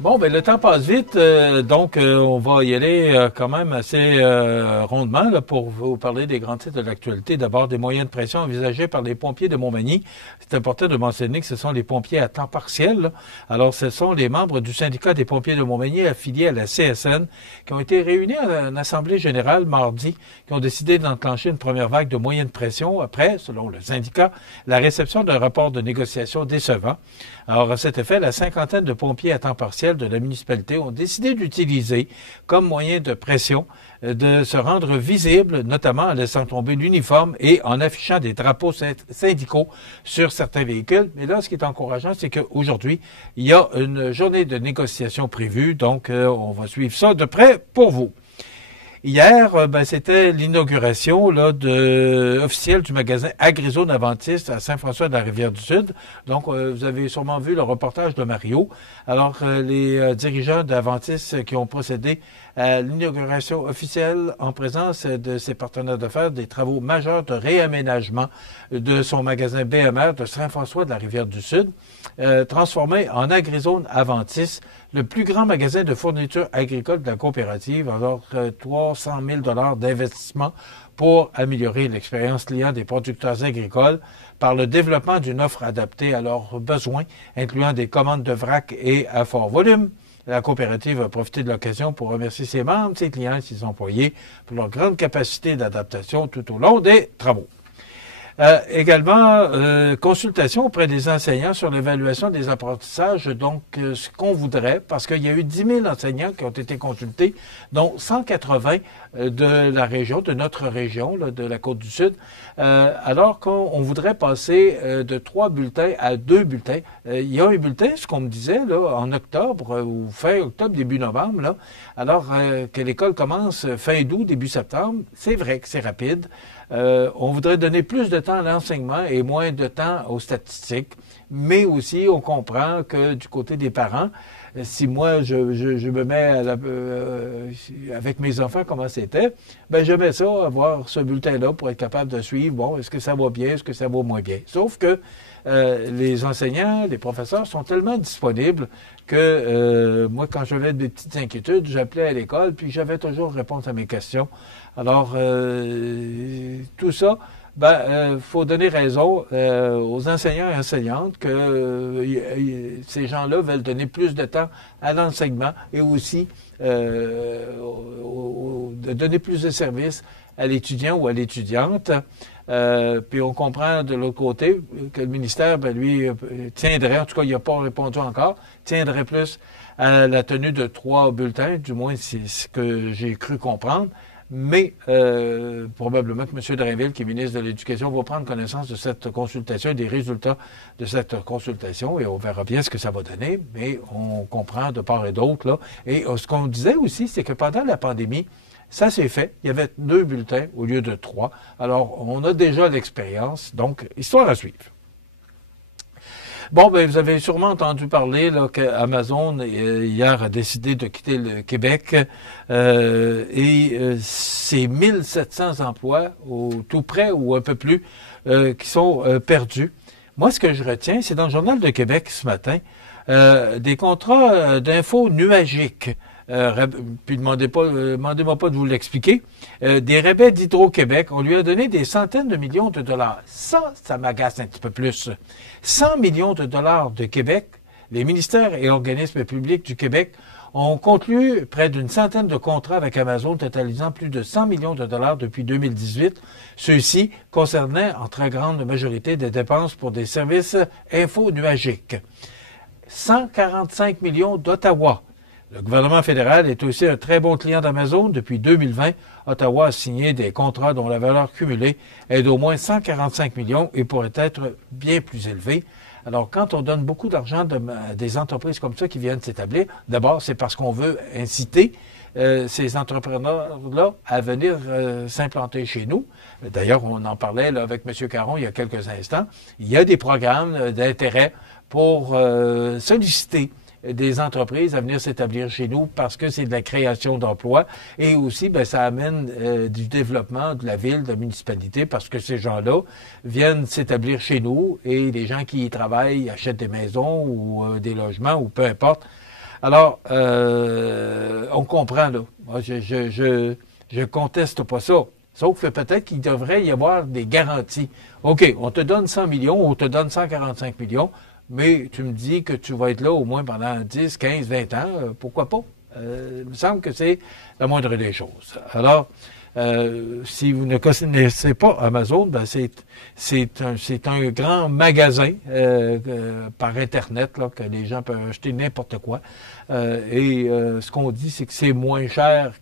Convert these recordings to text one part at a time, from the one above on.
Bon, ben le temps passe vite, donc on va y aller quand même assez rondement là, pour vous parler des grands titres de l'actualité. D'abord, des moyens de pression envisagés par les pompiers de Montmagny. C'est important de mentionner que ce sont les pompiers à temps partiel, là. Alors, ce sont les membres du syndicat des pompiers de Montmagny affiliés à la CSN qui ont été réunis à une assemblée générale mardi, qui ont décidé d'enclencher une première vague de moyens de pression après, selon le syndicat, la réception d'un rapport de négociation décevant. Alors, à cet effet, la cinquantaine de pompiers à temps partiel de la municipalité ont décidé d'utiliser comme moyen de pression de se rendre visibles, notamment en laissant tomber l'uniforme et en affichant des drapeaux syndicaux sur certains véhicules. Mais là, ce qui est encourageant, c'est qu'aujourd'hui, il y a une journée de négociation prévue, donc on va suivre ça de près pour vous. Hier, c'était l'inauguration officielle du magasin AgriZone Adventiste à Saint-François-de-la-Rivière-du-Sud. Donc, vous avez sûrement vu le reportage de Mario. Alors, les dirigeants d'Adventiste qui ont procédé à l'inauguration officielle en présence de ses partenaires d'affaires des travaux majeurs de réaménagement de son magasin BMR de Saint-François-de-la-Rivière-du-Sud, transformé en AgriZone Adventiste, le plus grand magasin de fournitures agricoles de la coopérative. Alors, 300 000 $ d'investissement pour améliorer l'expérience client des producteurs agricoles par le développement d'une offre adaptée à leurs besoins, incluant des commandes de vrac et à fort volume. La coopérative a profité de l'occasion pour remercier ses membres, ses clients et ses employés pour leur grande capacité d'adaptation tout au long des travaux. Également, consultation auprès des enseignants sur l'évaluation des apprentissages, donc ce qu'on voudrait, parce qu'il y a eu 10 000 enseignants qui ont été consultés, dont 180 de la région, de notre région, là, de la Côte-du-Sud, alors qu'on voudrait passer de 3 bulletins à 2 bulletins. Il y a un bulletin, ce qu'on me disait, là, en octobre, ou fin octobre, début novembre, là, alors que l'école commence fin août, début septembre. C'est vrai que c'est rapide. On voudrait donner plus de temps à l'enseignement et moins de temps aux statistiques, mais aussi on comprend que du côté des parents, si moi je me mets avec mes enfants comment c'était, ben j'aimais ça, avoir ce bulletin-là pour être capable de suivre, bon, est-ce que ça va bien, est-ce que ça va moins bien. Sauf que les enseignants, les professeurs sont tellement disponibles que moi, quand j'avais des petites inquiétudes, j'appelais à l'école, puis j'avais toujours réponse à mes questions. Alors, tout ça, faut donner raison aux enseignants et enseignantes que ces gens-là veulent donner plus de temps à l'enseignement et aussi de donner plus de services à l'étudiant ou à l'étudiante. Puis on comprend de l'autre côté que le ministère, lui, tiendrait, en tout cas, il n'a pas répondu encore, tiendrait plus à la tenue de 3 bulletins, du moins c'est ce que j'ai cru comprendre. Mais probablement que M. Drainville, qui est ministre de l'Éducation, va prendre connaissance de cette consultation et des résultats de cette consultation, et on verra bien ce que ça va donner, mais on comprend de part et d'autre, là. Et ce qu'on disait aussi, c'est que pendant la pandémie, ça s'est fait. Il y avait 2 bulletins au lieu de 3. Alors, on a déjà l'expérience, donc, histoire à suivre. Bon, vous avez sûrement entendu parler là, qu'Amazon, hier, a décidé de quitter le Québec et c'est 1700 emplois, tout près ou un peu plus, qui sont perdus. Moi, ce que je retiens, c'est dans le Journal de Québec ce matin, des contrats d'infos nuagiques. Puis demandez-moi pas de vous l'expliquer. Des rabais d'Hydro-Québec, on lui a donné des centaines de millions de dollars. Ça m'agace un petit peu plus. 100 millions de dollars de Québec, les ministères et organismes publics du Québec ont conclu près d'une centaine de contrats avec Amazon, totalisant plus de 100 millions de dollars depuis 2018. Ceux-ci concernaient en très grande majorité des dépenses pour des services info-nuagiques. 145 millions d'Ottawa. Le gouvernement fédéral est aussi un très bon client d'Amazon. Depuis 2020, Ottawa a signé des contrats dont la valeur cumulée est d'au moins 145 millions et pourrait être bien plus élevée. Alors, quand on donne beaucoup d'argent à des entreprises comme ça qui viennent s'établir, d'abord, c'est parce qu'on veut inciter ces entrepreneurs-là à venir s'implanter chez nous. D'ailleurs, on en parlait là, avec M. Caron il y a quelques instants. Il y a des programmes d'intérêt pour solliciter des entreprises à venir s'établir chez nous parce que c'est de la création d'emplois et aussi ça amène du développement de la ville, de la municipalité parce que ces gens-là viennent s'établir chez nous et les gens qui y travaillent achètent des maisons ou des logements ou peu importe. Alors, on comprend, là. Moi, je conteste pas ça. Sauf que peut-être qu'il devrait y avoir des garanties. OK, on te donne 100 millions, on te donne 145 millions, mais tu me dis que tu vas être là au moins pendant 10, 15, 20 ans, pourquoi pas? Il me semble que c'est la moindre des choses. Alors, si vous ne connaissez pas Amazon, ben c'est un grand magasin par Internet là, que les gens peuvent acheter n'importe quoi. Ce qu'on dit, c'est que c'est moins cher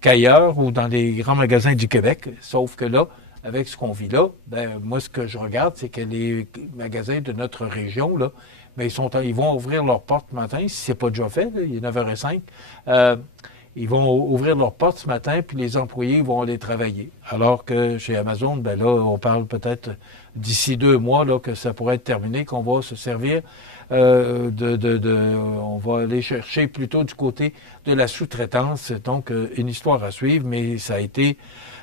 qu'ailleurs ou dans les grands magasins du Québec. Sauf que là, avec ce qu'on vit là, ben moi, ce que je regarde, c'est que les magasins de notre région, là, ben, ils vont ouvrir leurs portes ce matin, si c'est pas déjà fait, là, il est 9h05. Ils vont ouvrir leurs portes ce matin, puis les employés vont aller travailler. Alors que chez Amazon, ben là, on parle peut-être d'ici 2 mois là, que ça pourrait être terminé, qu'on va se servir on va aller chercher plutôt du côté de la sous-traitance. Donc, une histoire à suivre, mais ça a été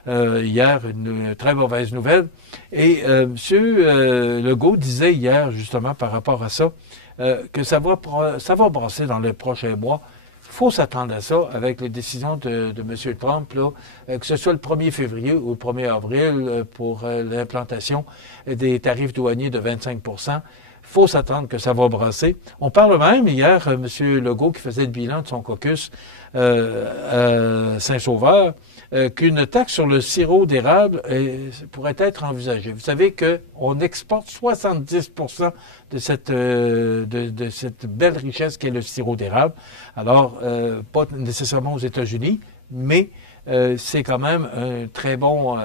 hier une très mauvaise nouvelle. Et M. Legault disait hier, justement, par rapport à ça, que ça va brasser dans les prochains mois. Il faut s'attendre à ça avec les décisions de M. Trump, là, que ce soit le 1er février ou le 1er avril pour l'implанtation des tarifs douaniers de 25 %. Il faut s'attendre que ça va brasser. On parle même hier, M. Legault qui faisait le bilan de son caucus à Saint-Sauveur, qu'une taxe sur le sirop d'érable pourrait être envisagée. Vous savez qu'on exporte 70 % de cette belle richesse qu'est le sirop d'érable. Alors, pas nécessairement aux États-Unis, mais c'est quand même un très bon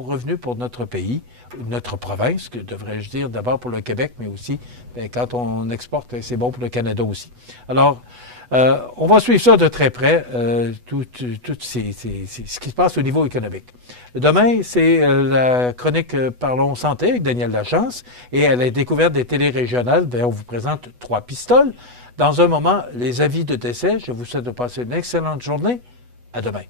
revenu pour notre pays, notre province, que devrais-je dire, d'abord pour le Québec, mais aussi, bien, quand on exporte, c'est bon pour le Canada aussi. Alors, on va suivre ça de très près, tout ce qui se passe au niveau économique. Demain, c'est la chronique Parlons Santé avec Daniel Lachance, et à la découverte des télérégionales, on vous présente 3 pistoles. Dans un moment, les avis de décès. Je vous souhaite de passer une excellente journée. À demain.